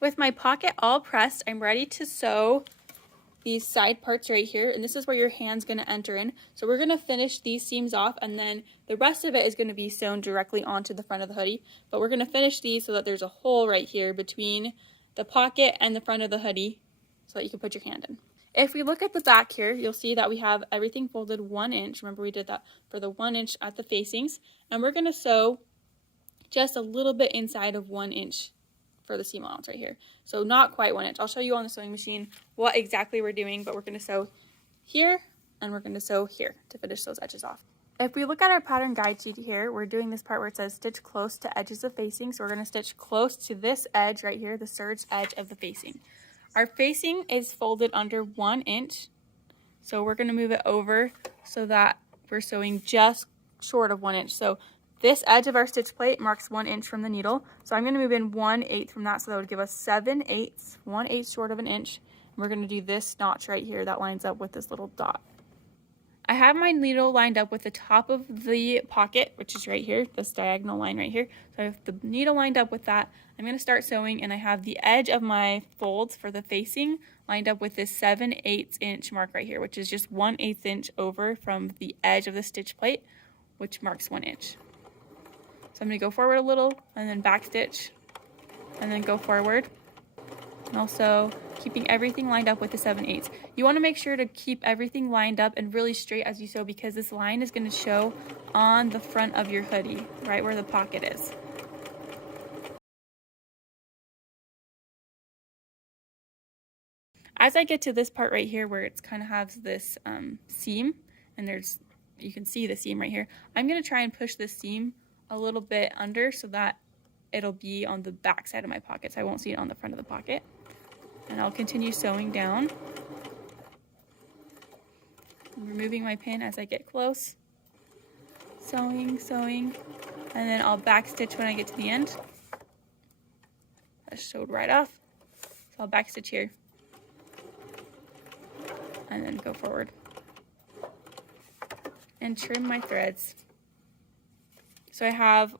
With my pocket all pressed, I'm ready to sew these side parts right here, and this is where your hand's going to enter in. So we're going to finish these seams off, and then the rest of it is going to be sewn directly onto the front of the hoodie. But we're going to finish these so that there's a hole right here between the pocket and the front of the hoodie so that you can put your hand in. If we look at the back here, you'll see that we have everything folded 1 inch. Remember, we did that for the 1 inch at the facings, and we're going to sew just a little bit inside of 1 inch for the seam allowance right here. So not quite 1 inch. I'll show you on the sewing machine what exactly we're doing, but we're going to sew here and we're going to sew here to finish those edges off. If we look at our pattern guide sheet here, we're doing this part where it says stitch close to edges of facing. So we're going to stitch close to this edge right here, the serge edge of the facing. Our facing is folded under 1 inch. So we're going to move it over so that we're sewing just short of 1 inch. So this edge of our stitch plate marks 1 inch from the needle. So I'm going to move in 1/8 from that, so that would give us 7/8, 1/8 short of an inch. And we're going to do this notch right here that lines up with this little dot. I have my needle lined up with the top of the pocket, which is right here, this diagonal line right here. So I have the needle lined up with that. I'm going to start sewing, and I have the edge of my folds for the facing lined up with this 7/8 inch mark right here, which is just 1/8 inch over from the edge of the stitch plate, which marks 1 inch. So I'm going to go forward a little and then back stitch and then go forward. And also keeping everything lined up with the 7/8. You want to make sure to keep everything lined up and really straight as you sew, because this line is going to show on the front of your hoodie, right where the pocket is. As I get to this part right here where it's kind of has this seam, and you can see the seam right here, I'm going to try and push this seam a little bit under so that it'll be on the back side of my pocket, so I won't see it on the front of the pocket. And I'll continue sewing down, removing my pin as I get close, sewing, and then I'll back stitch when I get to the end. That showed right off, so I'll back stitch here and then go forward and trim my threads. So I have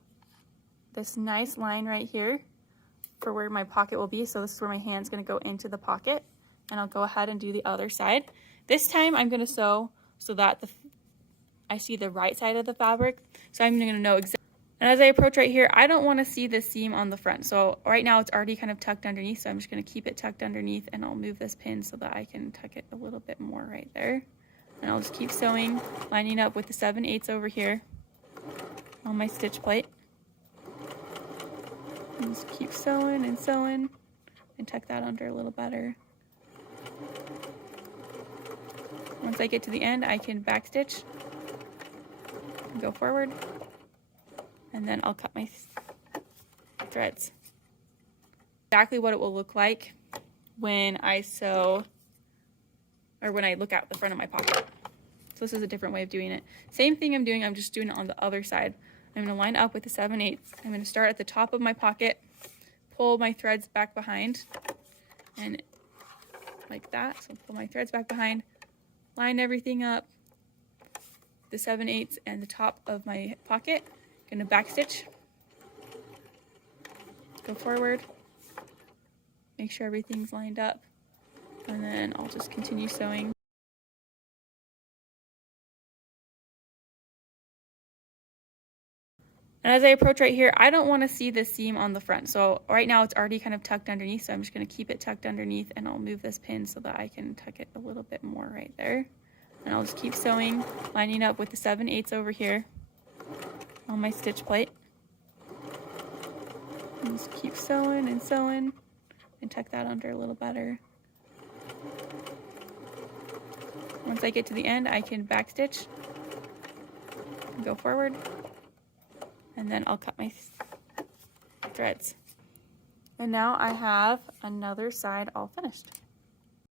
this nice line right here for where my pocket will be. So this is where my hand's going to go into the pocket, and I'll go ahead and do the other side. This time I'm going to sew so that I see the right side of the fabric. So I'm going to know exactly. And as I approach right here, I don't want to see the seam on the front. So right now it's already kind of tucked underneath. So I'm just going to keep it tucked underneath, and I'll move this pin so that I can tuck it a little bit more right there. And I'll just keep sewing, lining up with the 7/8 over here on my stitch plate. And just keep sewing and tuck that under a little better. Once I get to the end, I can back stitch and go forward, and then I'll cut my threads. Exactly what it will look like when I sew, or when I look out the front of my pocket. So this is a different way of doing it. Same thing I'm doing, I'm just doing it on the other side. I'm going to line up with the 7/8. I'm going to start at the top of my pocket, pull my threads back behind, and like that. So pull my threads back behind, line everything up, the 7/8 and the top of my pocket. Going to back stitch, go forward, make sure everything's lined up, and then I'll just continue sewing. And as I approach right here, I don't want to see the seam on the front. So right now it's already kind of tucked underneath, so I'm just going to keep it tucked underneath, and I'll move this pin so that I can tuck it a little bit more right there. And I'll just keep sewing, lining up with the 7/8 over here on my stitch plate. And just keep sewing and tuck that under a little better. Once I get to the end, I can back stitch and go forward, and then I'll cut my threads. And now I have another side all finished.